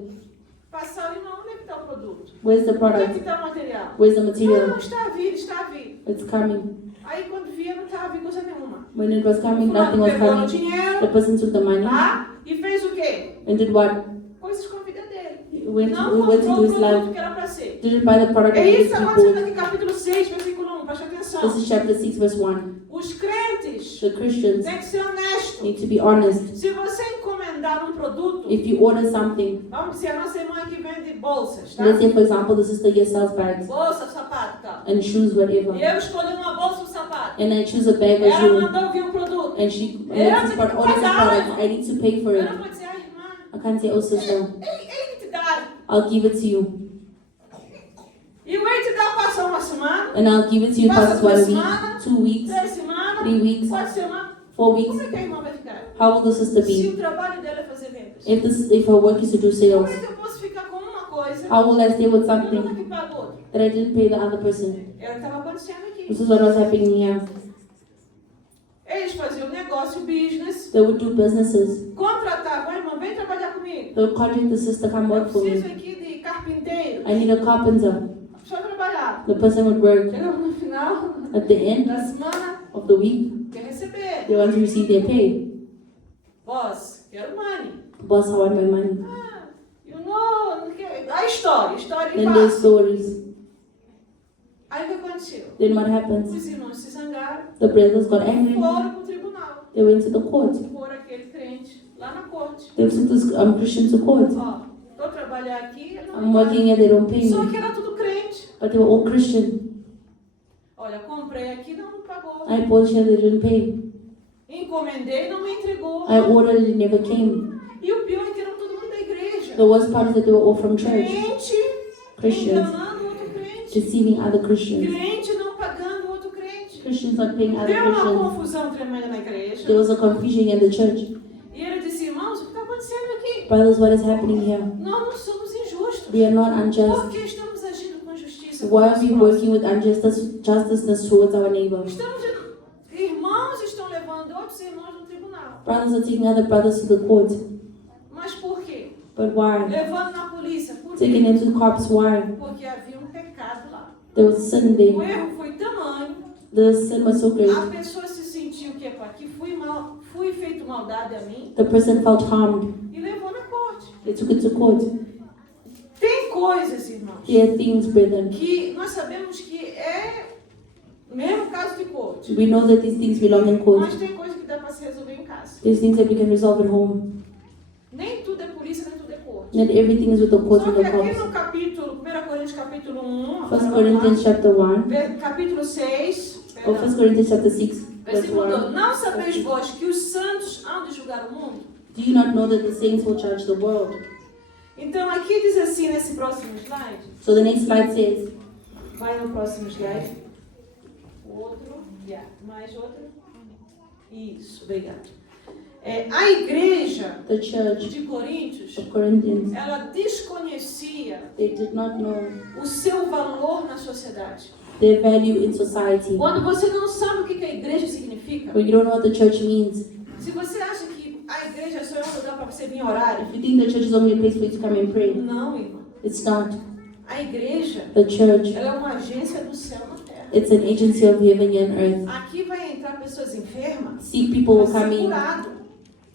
Passaram e não, onde é que está o produto? Where's the Onde é que product? está o material? Where's the Não, material? está a vir, está a vir. It's coming. Aí quando via, não estava a vir coisa nenhuma. When it was coming, O fulano nothing was pegou no coming. dinheiro, The person took the money tá? E fez o quê? and did what? Coisas com a vida dele. Went Não into comprou o his produto life. que era para ser. Didn't buy the product É that isso was que está acontecendo people. aqui, capítulo 6, versículo 1. This is chapter 6, verse 1. Os crentes The Christians têm que ser honestos. need to be honest. Se você encomendar um produto, If you order something, vamos dizer, a nossa irmã que vende bolsas, tá? let's say for example, the sister here sells bags Bolsa, sapato e tal. and shoes, whatever, E eu escolhi uma bolsa e um sapato. and I choose a bag or Ela shoe, mandou vir um produto. and she orders this product, I need to pay for Eu it. não vou dizer, ah, irmã, I can't say, oh sister, ele que te dá. I'll give it to you, E o ele te dá passa uma semana, and I'll give it to you past 1 week, 2 weeks, 3 semanas, 3 weeks, 4 semanas. 4 Como weeks. é que a irmã vai ficar? How will the sister Se be? o trabalho dela é fazer vendas. If her work is to do Como sales, é que eu posso ficar com uma coisa how will I stay with e eu nunca something que pago outra? that I didn't pay the other person? Era o que estava acontecendo aqui. This is what was happening here. Eles faziam negócio, business, They would do businesses. contratavam, irmão, vem trabalhar comigo. They would contract the sister, come Eu work for preciso me. aqui de carpinteiro. I need a carpenter. Só trabalhar. The person would work. Chegava no final At the end da semana, of the week, quer receber. they want to receive their pay. Boss, quero money. Boss, I want my money. Ah, you know, não quer. A história e Then there's fácil. stories. Aí o que aconteceu? Then what happens? Os irmãos se zangaram, The brothers got angry. foram para o tribunal. They went to the court. Foram aquele crente lá na corte. They took this Christian to court. Ó, tô trabalhando aqui, ele não I'm me working here, they don't pay paga. Só me. que era tudo crente. But they were all Christian. Olha, comprei aqui, não me pagou. I bought here, they didn't pay. Encomendei, não me entregou. I ordered, it never came. E o pior é que eram todo mundo da igreja. The worst part is that they were all from church. Crente Christians enganando outro crente. deceiving other Christians. Crente não pagando outro crente. Christians not paying other Deu uma Christians. confusão tremenda na igreja. There was a confusion in the church. E ele disse, irmãos, o que está acontecendo aqui? Brothers, what is happening here? Nós não somos injustos. We are not Por unjust. que estamos agindo com justiça? Why com are os we próximos? working with justice towards our neighbor? Irmãos estão levando outros irmãos no tribunal. Brothers are taking other brothers to the court. Mas por quê? But why? Levando na polícia. Por Taking quê? them to cops, why? Porque havia um pecado lá. There was sin O there. erro foi tamanho. The sin was so great. A pessoa se sentiu que aqui fui feito maldade a mim The person felt harmed. e levou na corte. They took it to court. Tem coisas, irmãos, There are things, brethren. que nós sabemos que é mesmo caso de corte. We know that these things belong in court. Mas tem coisas que dá para se resolver em casa. There's things that we can resolve at home. Nem tudo é polícia, nem tudo é corte. Not everything is with the court Só and que the aqui cops. no capítulo, 1 Coríntios capítulo 1, 1 Corinthians chapter 1. capítulo 6, Or 1 Corinthians chapter 6, verse versículo 1. 2. Não sabeis vós que os santos hão de julgar o mundo? Do you not know that the saints will judge the world? Então aqui diz assim nesse próximo slide. So the next slide says, Vai no próximo slide. O outro. Yeah. Mais outro. Isso, obrigado. A igreja the church de Coríntios, of Corinthians, ela desconhecia they did not know o seu valor na sociedade. their value in society. Quando você não sabe o que a igreja significa, When you don't know what the church means, se você acha que a igreja só é um lugar para você vir orar, if you think the church is only a place for you to come and pray, não, irmão. it's not. A igreja, The church, ela é uma agência do céu na terra. it's an agency of heaven and earth. Aqui vai entrar pessoas enfermas See, people will para come ser in curado.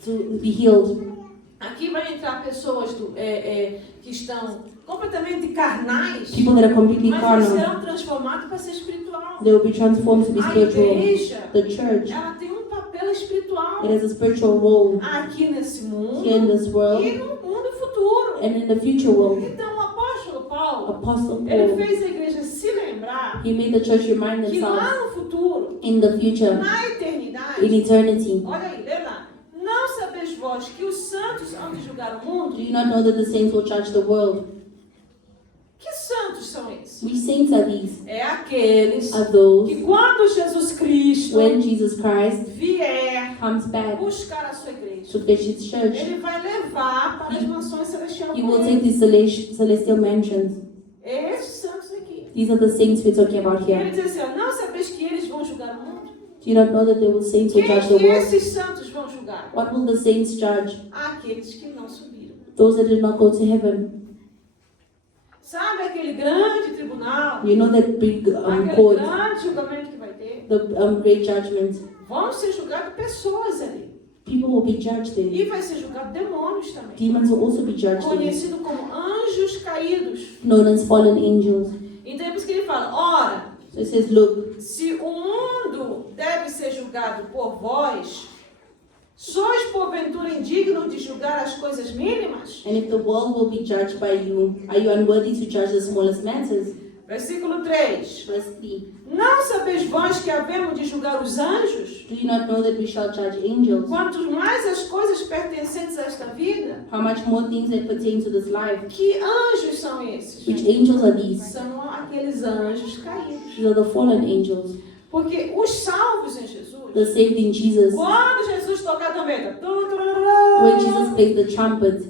to be healed. Aqui vai entrar pessoas que estão completamente carnais, People that are completely mas eles carnal, serão transformados para ser espiritual. they will be transformed to be A spiritual. igreja, The church, ela tem um papel espiritual it has a spiritual role aqui nesse mundo here in this e world no mundo futuro. and in the future world. Então o apóstolo Paulo, Apostle ele Paul, fez a igreja se lembrar he made the church remind que themselves lá no futuro, in the future, na in eternidade, eternity. olha aí, lê lá. Não sabeis vós que os santos hão de julgar o mundo? Do you not know that the saints will judge the world? Que santos são esses? Which saints are these? É aqueles Are those que quando Jesus Cristo when Jesus Christ vier comes back buscar a sua igreja, to fetch his church, ele vai levar para as mansões celestiais. he will take these celestial mansions. Esses santos aqui. These are the saints we're talking about E ele here. diz assim, ó, não sabeis que eles vão julgar o mundo? Do you not know that the saints will Quem judge the que world? esses santos vão julgar? What will the saints judge? Aqueles que não subiram. Those that did not go to heaven. Sabe aquele grande tribunal? You know that big Aquele court, grande julgamento que vai ter? the great judgment. Vão ser julgadas pessoas ali. People will be judged there. E vai ser julgado demônios também. Demons will also be judged there, Conhecido como anjos caídos. known as fallen angels. Então é por isso que ele fala, ora, So it says, look, se o mundo deve ser julgado por vós, sois porventura indignos de julgar as coisas mínimas? And if the world will be judged by you, are you unworthy to judge the smallest matters? Versículo 3. Verse 3. Não sabeis vós que havemos de julgar os anjos? Do you not know that we shall judge angels? Quanto mais as coisas pertencentes a esta vida? How much more things that pertain to this life? Que anjos são esses? Which angels are these? São aqueles anjos caídos. These are the fallen angels. Porque os salvos em Jesus, The saved in Jesus. quando Jesus tocar a trombeta, When Jesus plays the trumpet,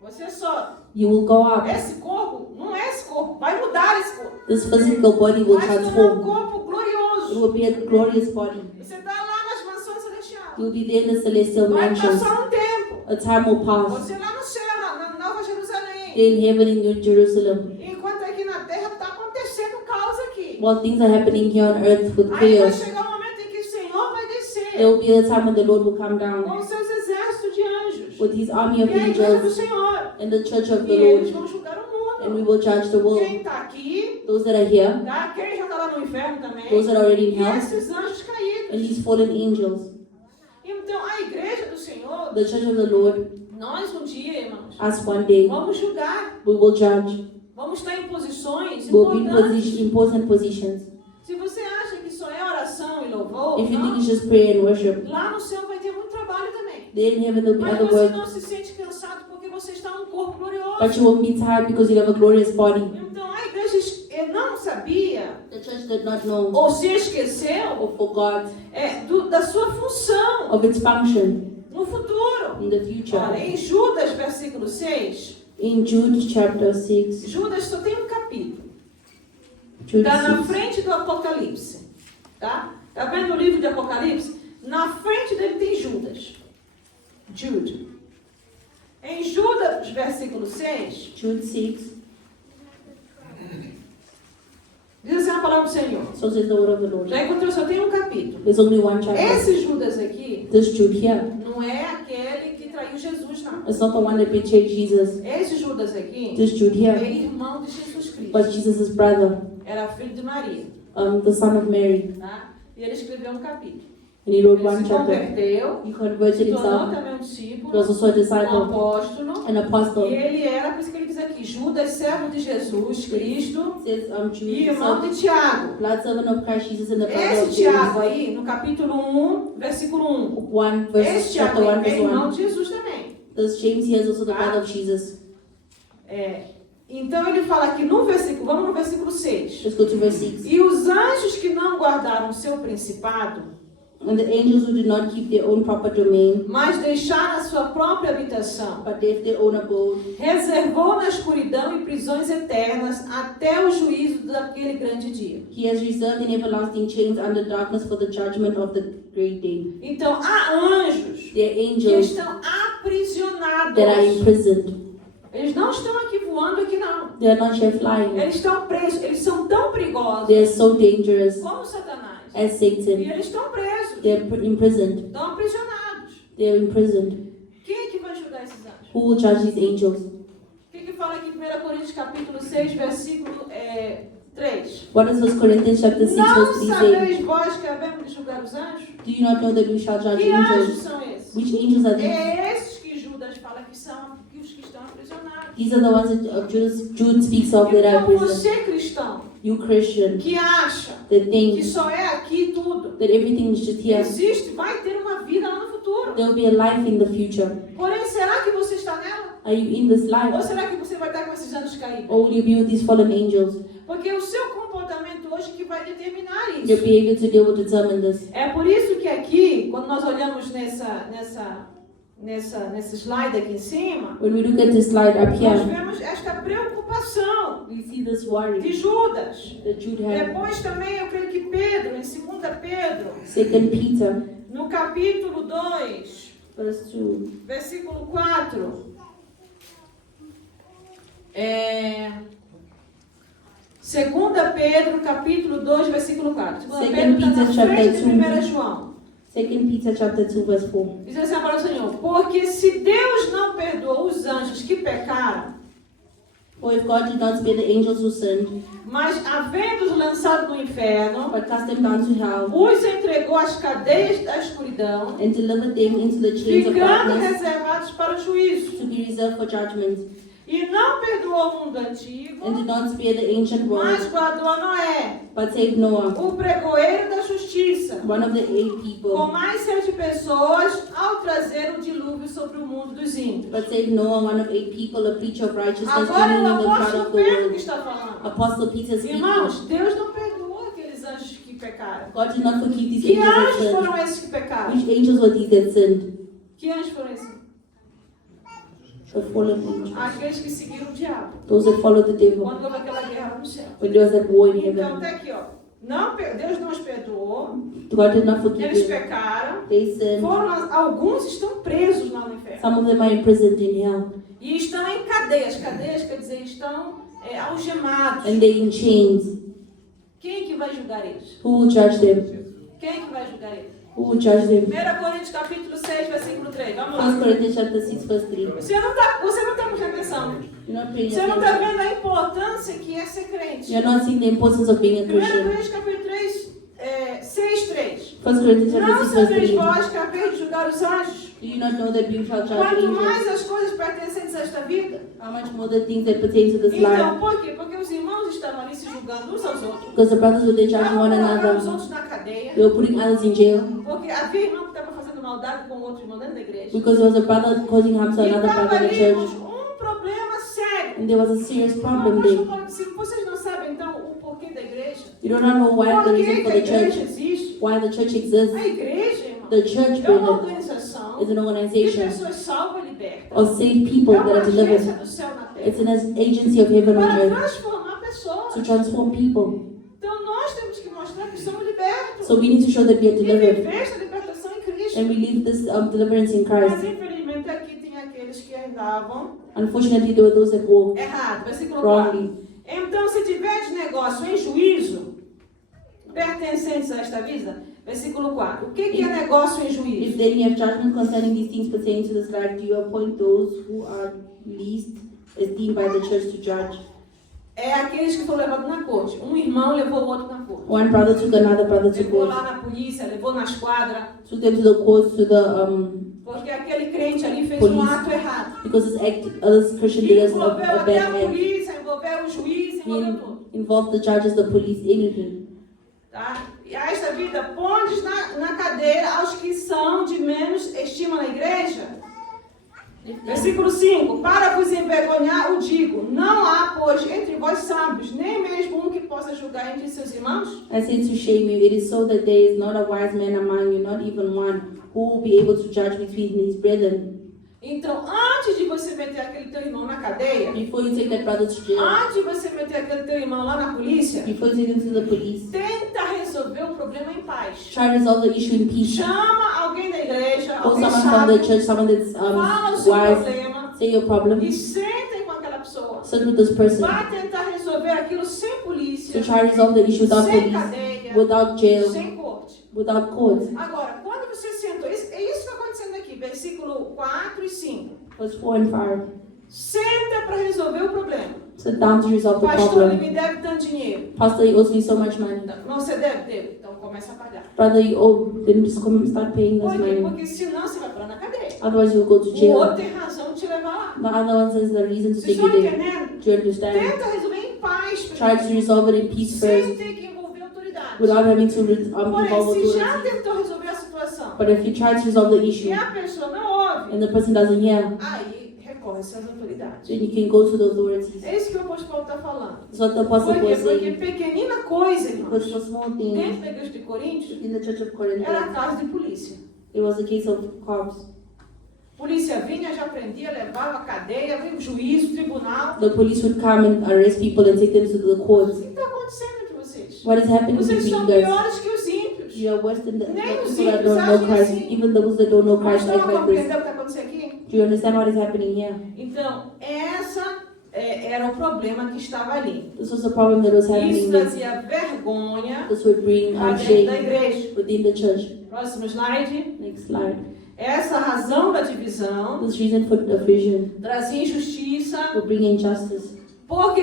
você sobe. you will go up. Esse corpo, não é esse corpo, vai mudar esse corpo. This physical body will Vai se tornar um transform. corpo It glorioso. will be a glorious body. Você está lá nas mansões celestiais. You will be there in the celestial Vai mansions. passar um tempo. A time will pass. Você lá no céu, na Nova Jerusalém. There in heaven in New Jerusalem. Enquanto aqui na terra está acontecendo caos aqui. While things are happening here on earth with Aí vai chaos, chegar um momento em que o Senhor vai there descer will be a time when the Lord will come com down os seus exércitos de anjos. with his army E of a igreja do angels Senhor. and the church of E the eles Lord, vão julgar o and we mundo. will judge the world. Quem está aqui, Those that are here, tá? Quem já está lá no inferno também. those that are already in E hell, esses anjos and caídos. these fallen angels. Então, a igreja do Senhor, The church of the Lord, nós um dia, irmãos, us one day, vamos julgar. we will judge. Vamos estar em posições We'll be in importantes. important positions. Se você acha que só é oração e louvor, If you think não, it's just prayer and worship, lá no céu vai ter muito trabalho também. then in heaven there'll be Mas other você work. não se sente cansado porque você está num corpo glorioso. But you won't be tired because you have a glorious body. Então a igreja não sabia The church did not know ou se esqueceu or forgot da sua função of its function no futuro. in the Olha, future. em Judas, versículo 6, In Jude chapter 6, Judas só tem um capítulo. Jude Está na 6. frente do Apocalipse. Tá vendo o livro de Apocalipse? Na frente dele tem Judas. Jude. Em Judas, versículo 6, Jude 6, diz assim a palavra do Senhor. so says the word of the Lord. Já encontrou, só tem um capítulo. There's only one chapter. Esse Judas aqui This Jude here, não é aquele que traiu Jesus, não. it's not the one that betrayed Jesus. Esse Judas aqui This Jude é here irmão de Jesus Cristo. was Jesus' brother, Era filho de Maria. the son of Mary. Tá? E ele escreveu um capítulo. And he wrote Ele one se chapter. converteu, He converted se tornou himself. também um He discípulo, was also a um disciple, apóstolo. an E apostle. ele era, por isso que ele diz aqui, Judas, servo de Jesus Cristo It says e Jude, irmão so de Tiago. blood servant of Christ Jesus and the brother Esse of Tiago James. aí, no capítulo 1, versículo 1. 1 verse Esse Tiago chapter 1 aí é verse irmão 1. de Jesus também. This James here is also the brother of Jesus. Então ele fala aqui no versículo, vamos no versículo 6. Let's go to verse 6. E os anjos que não guardaram seu principado, And the angels who did not keep their own proper domain, mas deixaram a sua própria habitação, but left their own abode, reservou na escuridão e prisões eternas até o juízo daquele grande dia. he has reserved in everlasting chains under darkness for the judgment of the great day. Então há anjos Their que angels estão aprisionados. that are imprisoned, Eles não estão aqui voando aqui não. they are not yet flying. Eles estão presos. Eles são tão perigosos They are so dangerous como Satanás. as E Satan. eles estão presos. They are imprisoned. Estão aprisionados. They are imprisoned. Quem é que vai julgar esses anjos? Who will judge these angels? O que fala aqui em 1 Coríntios capítulo 6, versículo 3? What does 1 Corinthians chapter 6 Não verse 3 say? sabeis vós que havemos de julgar os anjos? Do you not know that we shall judge Que anjos angels? são esses? Which angels are these? É esses que Judas fala que são os que estão aprisionados. These are the ones that Jude speaks of that are Então imprisoned. você cristão You Christian que acha that que think só é aqui tudo, that everything is just here. existe, vai ter uma vida lá no futuro. There will be a life in the future. Porém, será que você está nela? Are you in this Ou life? será que você vai estar com esses anjos caídos? Or will you be with these fallen angels? Porque o seu comportamento hoje que vai determinar Your isso. behavior today will determine this. É por isso que aqui, quando nós olhamos nesse slide aqui em cima, When we look at this slide up nós here, vemos esta preocupação we see this de worry Judas. that Jude had. Depois também eu creio que Pedro, em 2 Pedro, 2 Peter, no capítulo 2, verse 2. versículo 4. 2 Pedro, capítulo 2, versículo 4. 2 Pedro está na frente de 1 João. 2 Peter chapter 2 verse 4. Diz assim a palavra do Senhor: porque se Deus não perdoou os anjos que pecaram, Or if God did not spare the angels who sinned, mas havendo-os lançado no inferno, but cast them down to hell, os entregou às cadeias da escuridão, and delivered them into the chains of ficando darkness, reservados para o juízo. to be reserved for judgment, E não perdoou o mundo antigo, and did not spare the ancient mas world, guardou a Noé, but saved Noah, o pregoeiro da justiça, one of the 8 com people, mais 7 pessoas, ao trazer o dilúvio sobre o mundo dos ímpios. but saved Noah, one of 8 people, a preacher of righteousness, Agora é bringing o in the flood apóstolo of the Pedro que world. está falando. Apostle Peter speaking. Irmãos, Deus não perdoou aqueles anjos que pecaram. God did not forgive these Que angels that anjos sinned. foram esses que pecaram? Which angels were these that sinned? Que anjos foram esses? The fallen angels. Aqueles que seguiram o diabo. Those that followed the devil. Quando houve aquela guerra lá no céu. When there was that war in Então, heaven. tá aqui, ó. Deus não os perdoou. God did not forgive Eles them. pecaram. They sinned. Alguns estão presos lá no inferno. Some of them are imprisoned in hell. E estão em cadeias. Cadeias quer dizer, estão algemados. And they in chains. Quem que vai julgar eles? Who will judge them? Quem que vai julgar eles? Who will judge them? 1 Coríntios capítulo 6, versículo 3. Vamos 1 lá. Corinthians chapter 6 verse 3. Você não tá prestando atenção. You're not paying Você não está attention. vendo a importância que é ser crente. You're not seeing the importance of being a 1 Christian. Coríntios capítulo 3, 6, 3. 1 Corinthians chapter Não 6 verse sabeis 3. vós que haveis de julgar os anjos? Do you not know that we shall judge Quanto angels? mais as coisas pertencentes a esta vida. How much more the things that pertain to this Então, life? por quê? Porque os irmãos estavam ali se julgando uns aos outros. Because the brothers were there judging one Estavam colocando os another. outros na cadeia. They were putting others in jail. Porque havia irmão que estava fazendo maldade com o outro irmão dentro da igreja. Because there was a brother causing harm to E another estava brother in the ali church. um problema sério. And there was a serious O problem apóstolo there. Paulo disse, vocês não sabem então o porquê da igreja? You do not know why the Por reason que for a the igreja church, existe? why the church exists. A igreja, irmão, The church, é uma brother, organização is an de organization pessoas salvas e libertas. of saved people É that uma are delivered. agência do céu na It's terra. an agency of heaven on Para earth transformar pessoas. to transform people. Então nós temos que mostrar que somos libertos. So we need to show that we are E delivered. viver essa libertação em Cristo. And we live this deliverance in Mas Christ. infelizmente aqui tem aqueles que andavam Unfortunately, there were those that walked errado. Versículo 4. wrongly. Então, se tiveres negócio em juízo, pertencentes a esta vida, versículo 4. O que é negócio em If juízo? then you have judgment concerning these things pertaining to this life, do you appoint those who are least esteemed by the church to judge? É aqueles que foram levados na corte. Um irmão levou o outro na corte. One brother took another brother to Levou court, lá na polícia, levou na esquadra, took them to the courts, to the porque aquele crente ali fez Polícia. um ato errado. because this Christian did us Envolveu a até bad a act. polícia, envolveu o juiz, envolveu tudo. Involved the judges, the police, anything. Tá? E a esta vida, pondes na cadeira aos que são de menos estima na igreja. Versículo 5. Para vos envergonhar, o digo, não há, pois, entre vós sábios, nem mesmo um que possa julgar entre seus irmãos. I say to shame you, it is so that there is not a wise man among you, not even one, who will be able to judge between his brethren. Então, antes de você meter aquele teu irmão na cadeia, Before you take that brother to jail, antes de você meter aquele teu irmão lá na polícia, before you take him to the police, tenta resolver o problema em paz. try to resolve the issue in peace. Chama alguém da igreja, Call alguém someone from the sábio, church, someone that's fala o seu wise, problema say your problem, e sentem com aquela pessoa. sit with this person. Vai tentar resolver aquilo sem polícia, So try to resolve the issue without sem police, cadeia, without jail, sem corte. without court. Agora, quando você sentou, é isso que está acontecendo aqui, versículo 4 e 5. Verse 4 and 5. Senta para resolver o problema. Sit down to resolve the Pastor, ele problem. me deve tanto dinheiro. Pastor, you owes me so much money. Não, você deve ter. Então começa a pagar. Brother, you owe, then just come and start paying Por this quê? money. Porque senão você vai parar na cadeia. Otherwise you'll go to O jail. outro tem razão de te levar lá. The other one says the reason to Vocês take estão you there. entendendo? Do you understand? Tenta resolver em paz. Try to resolve it in peace first, Sem ter que envolver autoridade. without having to Porém, involve se já authorities. tentou resolver a situação But if you try to resolve the e issue a pessoa não ouve, and the person doesn't hear, aí recorre-se às autoridades. then you can go to the authorities. É isso que o apóstolo Paulo está falando. That's what the apostle Por quê? was Porque saying. pequenina coisa, irmãos, Because for small things dentro da igreja de Coríntios, in the church of era Corinth, caso de polícia. it was a case of cops. Polícia vinha, já prendia, levava a cadeia, vinha o juízo, o tribunal. The police would come and arrest people and take them to the O courts. que está acontecendo entre vocês? What is happening Vocês between são you guys? piores que os ímpios. You are worse than the Nem os people that ímpios don't know agem Christ. assim. Even those that don't know Não Christ estão act a like this. compreender o que está acontecendo aqui? Do you understand what is happening here? Então, essa era o problema que estava ali. This was the problem that was Isso happening there. trazia vergonha This would bring para dentro shame da igreja. within the church. Próximo slide. Next slide. Essa razão da divisão This reason for division trazia injustiça, will bring injustice, Por que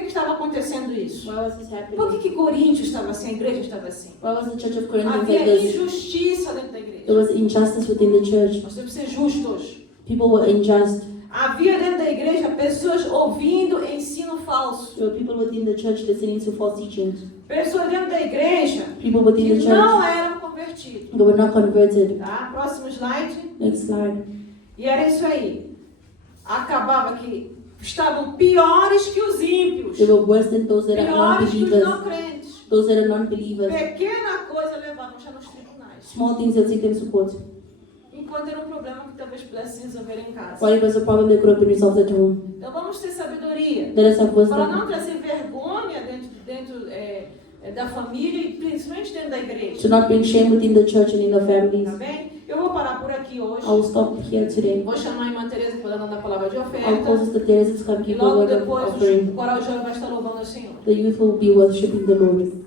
que estava acontecendo isso? Why was this happening? Por que Coríntios estava assim, a igreja estava assim? Why was the church of Corinth like Havia this? injustiça dentro da There igreja. was injustice within the church. Nós temos que ser justos. People were unjust. Havia dentro da igreja pessoas ouvindo ensino falso. There were people within the church listening to false teachings. Pessoas dentro da igreja People within the que church não eram convertidos. that were not converted. Tá? Próximo slide. Next slide. E era isso aí. Acabava que estavam piores que os ímpios. They were worse than those that are Piores que os non-believers. não crentes. Those that are non-believers. Pequena coisa levavam já nos tribunais. Small things that take them to court. Enquanto era um problema que talvez pudesse se resolver em casa. While it was a problem that could have been resolved at home. Então vamos ter sabedoria. Let us have Para wisdom. não trazer vergonha dentro da família e principalmente dentro da igreja. To not bring shame within the church and in the families. Tá bem? Eu vou parar por aqui hoje. I will stop here today. Vou chamar a irmã Teresa para dar a palavra de I'll call oferta. Sister Teresa to come E give the logo word of depois o offering. coral jovem vai estar louvando o Senhor. The youth will be worshiping the Lord.